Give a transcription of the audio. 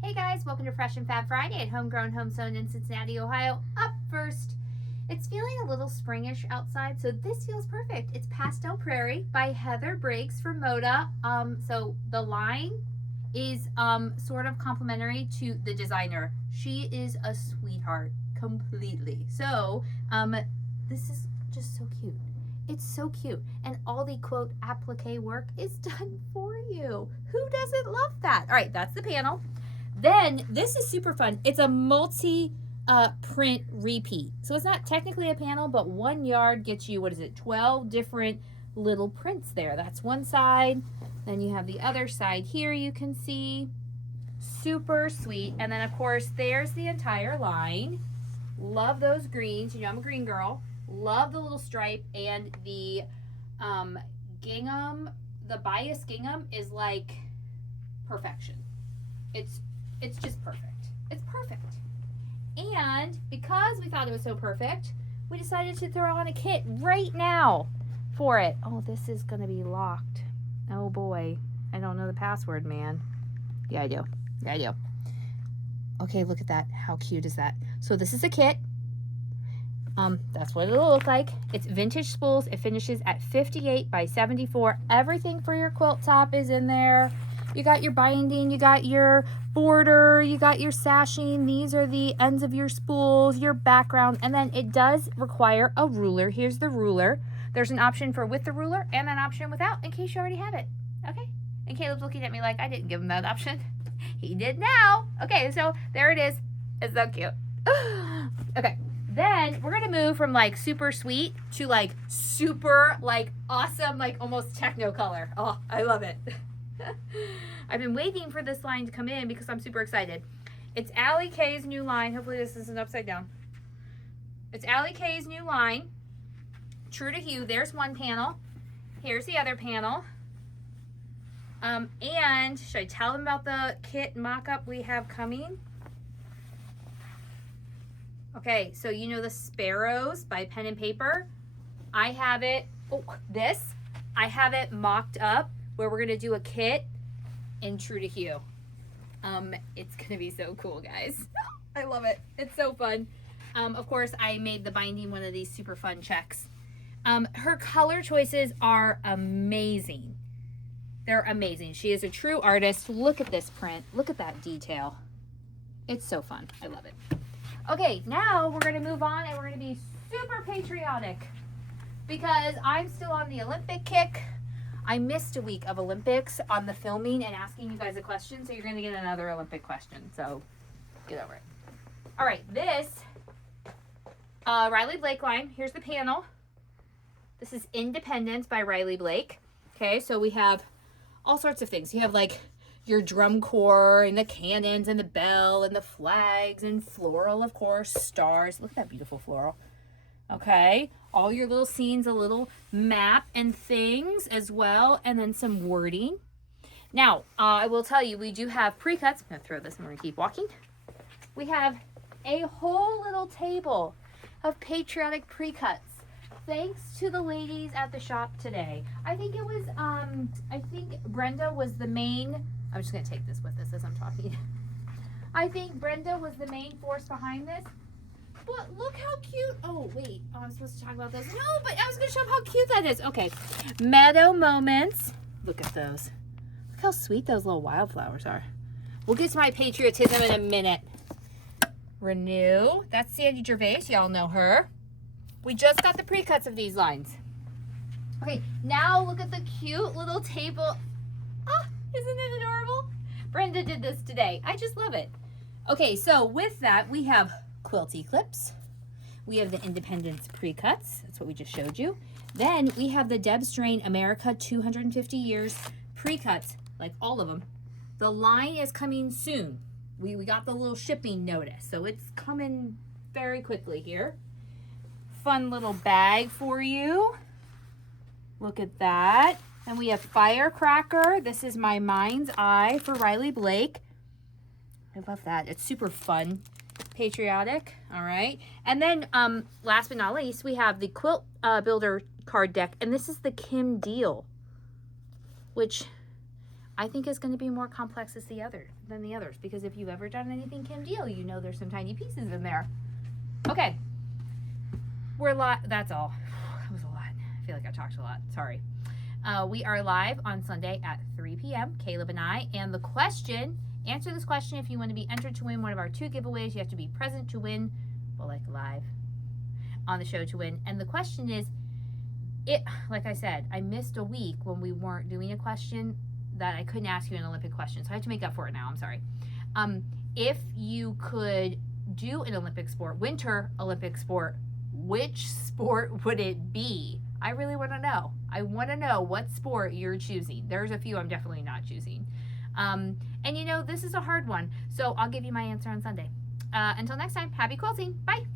Hey guys, welcome to Fresh and Fab Friday at HomeGrown HomeSewn in Cincinnati, Ohio. Up first, it's feeling a little springish outside, so this feels perfect. It's Pastel Prairie by Heather Briggs from Moda. So the line is sort of complimentary to the designer. She is a sweetheart completely. So this is just so cute. It's so cute. And all the quote applique work is done for you. Who doesn't love that? All right, that's the panel. Then this is super fun. It's a multi print repeat. So it's not technically a panel, but 1 yard gets you, 12 different little prints there. That's one side. Then you have the other side here you can see. Super sweet. And then of course there's the entire line. Love those greens. You know I'm a green girl. Love the little stripe, and the gingham, the bias gingham is like perfection. It's just perfect. It's perfect. And because we thought it was so perfect, we decided to throw on a kit right now for it. Oh, this is going to be locked. Oh boy. I don't know the password, man. Yeah, I do. Yeah, I do. Okay, look at that. How cute is that? So this is a kit. That's what it'll look like. It's vintage spools. It finishes at 58 by 74. Everything for your quilt top is in there. You got your binding, you got your border, you got your sashing. These are the ends of your spools, your background, and then it does require a ruler. Here's the ruler. There's an option for with the ruler and an option without, in case you already have it. Okay? And Caleb's looking at me like I didn't give him that option. He did now. Okay, so there it is. It's so cute. Okay. Then we're gonna move from like super sweet to like super like awesome, like almost techno color. Oh, I love it. I've been waiting for this line to come in because I'm super excited. It's Alli K's new line. Hopefully this isn't upside down. It's Alli K's new line. True to hue. There's one panel. Here's the other panel. And should I tell them about the kit mock-up we have coming? Okay, so you know the sparrows by Pen and Paper. I have it, I have it mocked up where we're gonna do a kit in True to Hue. It's gonna be so cool, guys. I love it. It's so fun. Of course, I made the binding one of these super fun checks. Her color choices are amazing. They're amazing. She is a true artist. Look at this print. Look at that detail. It's so fun. I love it. Okay, now we're gonna move on and we're gonna be super patriotic because I'm still on the Olympic kick. I missed a week of Olympics on the filming and asking you guys a question, so you're gonna get another Olympic question, so get over it. All right, this Riley Blake line, here's the panel. This is Independence by Riley Blake. Okay, so we have all sorts of things. You have like your drum corps and the cannons and the bell and the flags and floral, of course, stars. Look at that beautiful floral. Okay, all your little scenes, a little map and things as well, and then some wording. Now, I will tell you, we do have pre-cuts. I'm gonna throw this and we're gonna keep walking. We have a whole little table of patriotic pre-cuts. Thanks to the ladies at the shop today. I think it was, I think Brenda was the main, I'm just gonna take this with us as I'm talking. I think Brenda was the main force behind this. But look how cute. Oh, wait. Oh, I'm supposed to talk about this. No, but I was going to show them how cute that is. Okay. Meadow Moments. Look at those. Look how sweet those little wildflowers are. We'll get to my patriotism in a minute. Renew. That's Sandy Gervais. Y'all know her. We just got the pre-cuts of these lines. Okay. Now look at the cute little table. Ah, isn't it adorable? Brenda did this today. I just love it. Okay. So with that, we have quilty clips. We have the Independence pre-cuts. That's what we just showed you. Then we have the Deb Strain America 250 years pre-cuts, like all of them. The line is coming soon. We got the little shipping notice, so it's coming very quickly here. Fun little bag for you. Look at that. And we have Firecracker. This is my Mind's Eye for Riley Blake. I love that. It's super fun. Patriotic. All right. And then last but not least, we have the Quilt Builder card deck. And this is the Kim Deal, which I think it's going to be more complex than the others, because if you've ever done anything Kim Deal, you know there's some tiny pieces in there. Okay, we're live. That's all. That was a lot. I feel like I talked a lot. Sorry. We are live on Sunday at 3 p.m. Caleb and I. And the question, answer this question if you want to be entered to win one of our 2 giveaways. You have to be present to win, well, like live on the show to win. And the question is, like I said, I missed a week when we weren't doing a question that I couldn't ask you an Olympic question. So I have to make up for it now. I'm sorry. If you could do an Olympic sport, winter Olympic sport, which sport would it be? I really want to know. I want to know what sport you're choosing. There's a few I'm definitely not choosing. And you know, this is a hard one. So I'll give you my answer on Sunday. Until next time, happy quilting. Bye.